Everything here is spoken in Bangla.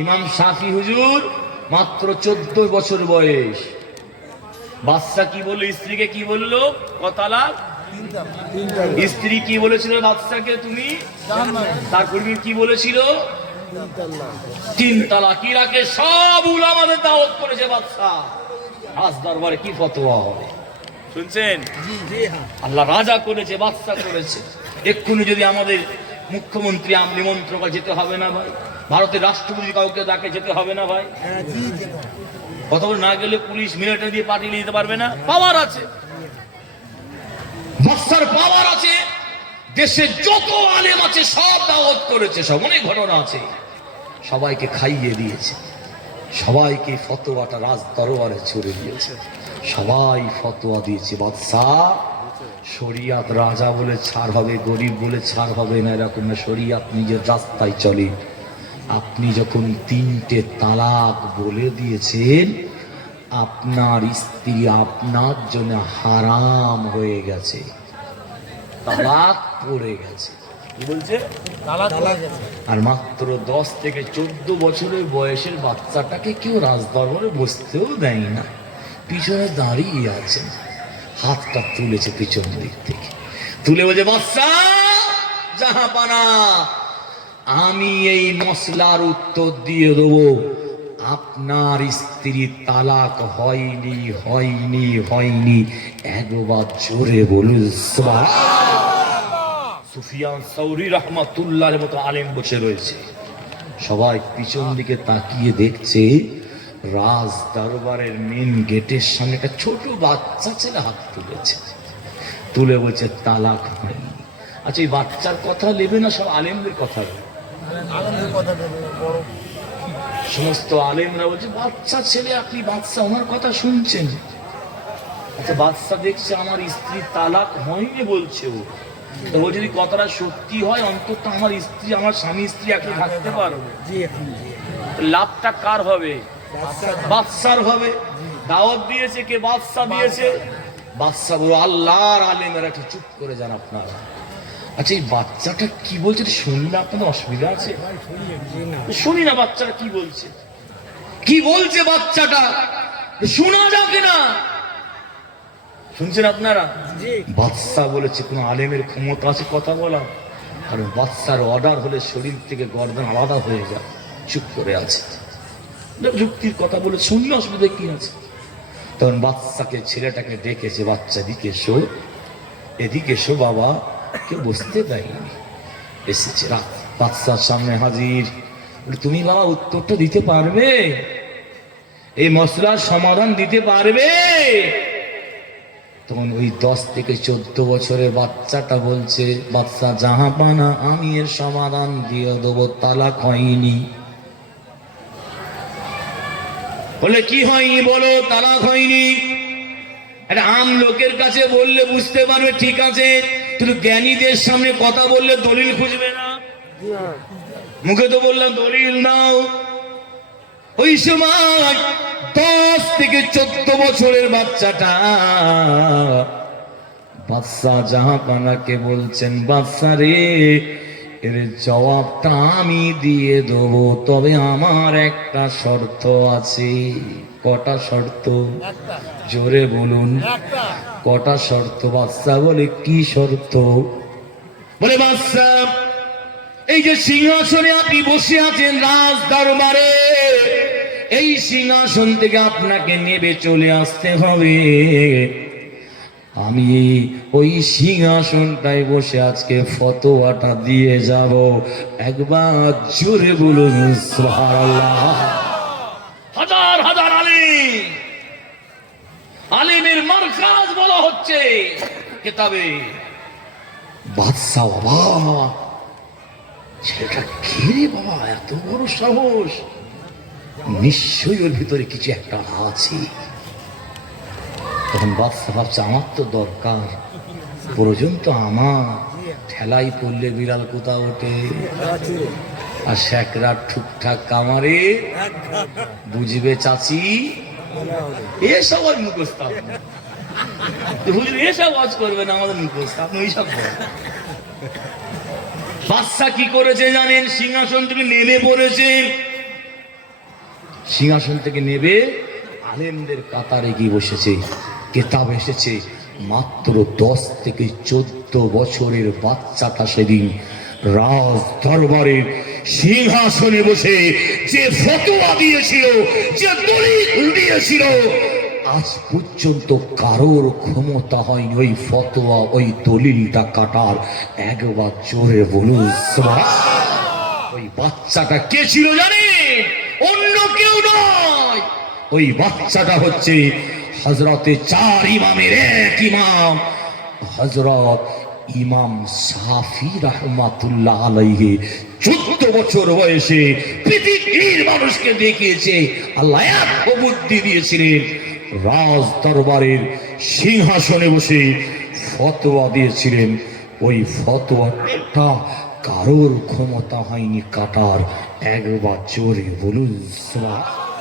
ইমাম শাফি হুজুর মাত্র 14 বছর বয়স। বাদশা কি বললো স্ত্রীকে? কি বললো? কতালাক? স্ত্রী কি বলেছিল বাদশাকে? তুমি তার পূর্বে কি বলেছিল? 3 তালাক। ইরাকে সব উলামাদের দাওয়াত করেছে বাদশা। রাজ দরবারে কি ফতোয়া হবে শুনছেন? আল্লাহ রাজা করেছে, বাদশা করেছে। এক্ষুনি যদি আমাদের মুখ্যমন্ত্রী নিমন্ত্রণ করে যেতে হবে না ভাই? ভারতের রাষ্ট্রপতি কাউকে ডাকে যেতে হবে না ভাই? কত না গেলে পুলিশ মিলিটারি দিয়ে পাঠিয়ে দিতে পারবে না? পাওয়ার আছে, বাদশার পাওয়ার আছে। দেশে যত আলেম আছে সব দাওয়াত করেছে, সব অনেক ঘটনা আছে। সবাইকে খাইয়ে দিয়েছে, সবাইকে ফতোয়াটা রাজ দরবারে ছড়িয়ে দিয়েছে, সবাই ফতোয়া দিয়েছে। বাদশাহ শরিয়াত রাজা বলে ছাড় হবে, গরিব বলে ছাড় হবে না, এরকম না। শরিয়াত নিজের রাস্তায় চলে। আপনি যখন 3টে তালাক বলে দিয়েছেন, আপনার স্ত্রী আপনার জন্য হারাম হয়ে গেছে, তালাক পড়ে গেছে। কি বলছে? আর মাত্র 10 থেকে 14 বছরের বয়সের বাচ্চাটাকে কেউ রাজদরবারে বসতেও দেয় না, পিছনে দাঁড়িয়ে আছেন, হাতটা তুলেছে পিছন দিক থেকে, তুলে বলছে বাদশা জাহাপানা, আমি এই মশলার উত্তর দিয়ে দেবো। আপনার স্ত্রী তালাক হয়নি, হয়নি, হয়নি। একবার জোরে বলুন সুবহানাল্লাহ। সুফিয়ান সাউরি রাহমাতুল্লাহর মতো আলেম বসে রয়েছে, সবাই পিছন দিকে তাকিয়ে দেখছে। রাজ দরবারের মেন গেটের সামনে একটা ছোট বাচ্চা ছেলে হাত তুলেছে, তুলে বলছে তালাক হয়নি। আচ্ছা, এই বাচ্চার কথা নেবে না সব আলেমদের কথা নেবে? সমস্ত আলেমরা বলছে বাচ্চা ছেলে, আপনি বাচ্চা ওনার কথা শুনছেন? আচ্ছা, বাচ্চা দেখছে আমার স্ত্রী তালাক হয়নি বলছে, ও যদি কথাটা সত্যি হয়, অন্তত আমার স্ত্রী, আমার স্বামী স্ত্রী একই থাকতে পারবে। লাভটা কার হবে? বাদশার হবে। দাওয়াত দিয়েছে কে? বাদশা দিয়েছে। বাদশা বলো আল্লাহর আলেমেরা একটু চুপ করে যান আপনারা। আচ্ছা, এই বাচ্চাটা কি বলছে শুনলে আপনাদের অসুবিধা আছে? শুনি না বাচ্চাটা কি বলছে। কি বলছে বাচ্চাটা শোনা যাবে না? শুনছেন আপনারা? বাদশা বলেছে কোন আলেমের ক্ষমতা আছে কথা বলা? কারণ বাদশার অর্ডার হলে শরীর থেকে গর্দান আলাদা হয়ে যায়। চুপ করে আছে, যুক্তির কথা বলে শুনলে অসুবিধা কি আছে? তখন বাদশাকে ছেলেটাকে ডেকেছে, বাচ্চা দিকে এসো, এদিকে এসো বাবা। কেউ বসতে দেয়নি, এসেছে বাদশার সামনে হাজির। তুমি বাবা উত্তরটা দিতে পারবে? এই মশলার সমাধান দিতে পারবে? তখন ওই 10 থেকে 14 বছরের বাচ্চাটা বলছে বাদশা জাহাপানা, আমি এর সমাধান দিয়ে দেবো, তালাক হয়নি। বলে কি হয়নি বলো? তালাক হয়নি। একটা আম লোকের কাছে বললে বুঝতে পারবে, ঠিক আছে, কিন্তু জ্ঞানীদের সামনে কথা বললে দলিল খুঁজবে না। মুখে তো বললাম দলিল নাও। ওই সময় 10 থেকে 14 বছরের বাচ্চাটা বাদশা জাহাপানাকে বলছেন বাদশা রে, এর জবাবটা আমি দিয়ে দেবো, তবে আমার একটা শর্ত আছে। কটা শর্ত? জোরে বলুন, কটা শর্ত? বাদশা বলে কি শর্ত? বলে বাদশা, এই যে সিংহাসনে আপনি বসে আছেন রাজ দরবারে, এই সিংহাসন থেকে আপনাকে নেবে চলে আসতে হবে। আমি ওই সিংহাসনটায় বসে আজকে ফতোয়াটা দিয়ে যাব। একবার জোরে বলুন সুবহানাল্লাহ। হাজার হাজার আলিম, আলিমের মারকাজ বলা হচ্ছে কিতাবে। বাদশা বাবা, ছেলেটা কে বাবা, এত বড় সাহস? নিশ্চয়ই ওর ভিতরে কিছু একটা আছে। তখন বাদশা ভাবছে আমার তো দরকার, প্রয়োজন তো আমার। ঠেলাই পড়লে বিড়াল কোথা ওঠে, আর শেকরা ঠুকঠাক কামারে বুঝবে চাচি। এসব আর মুখস্থ বুঝলি, এসব আজ করবেন আমাদের মুখস্থ, আপনি ওইসব করেন। বাদশা কি করেছে জানেন? সিংহাসন থেকে নেমে পড়েছে, সিংহাসন থেকে নেবে আলেমদের কাতারে গিয়ে বসেছে। কেতাব এসেছে মাত্র 10 থেকে 14 বছরের বাচ্চাটা সেদিন রাজ দরবারের সিংহাসনে বসে যে ফতোয়া দিয়েছিল, যে দলিল দিয়েছিল, আজ পর্যন্ত কারোর ক্ষমতা হয়নি ওই ফতোয়া, ওই দলিলটা কাটার। একবার জোরে বলুন সুবহানাল্লাহ। ওই বাচ্চাটা কে ছিল জানে? অন্য কেউ নয়, ওই বাচ্চাটা হচ্ছে হযরতে 4 ইমামের এক ইমাম হযরত ইমাম শাফি রাহমাতুল্লাহ আলাইহি। 14 বছর বয়সে পৃথিবীর মানুষকে দেখিয়েছে, আল্লাহ এত বুদ্ধি দিয়েছিলেন, রাজ দরবারের সিংহাসনে বসে ফতোয়া দিয়েছিলেন। ওই ফতোয়াটা কারোর ক্ষমতা হয়নি কাটার। একবার জোরে বলুন সুবহানাল্লাহ।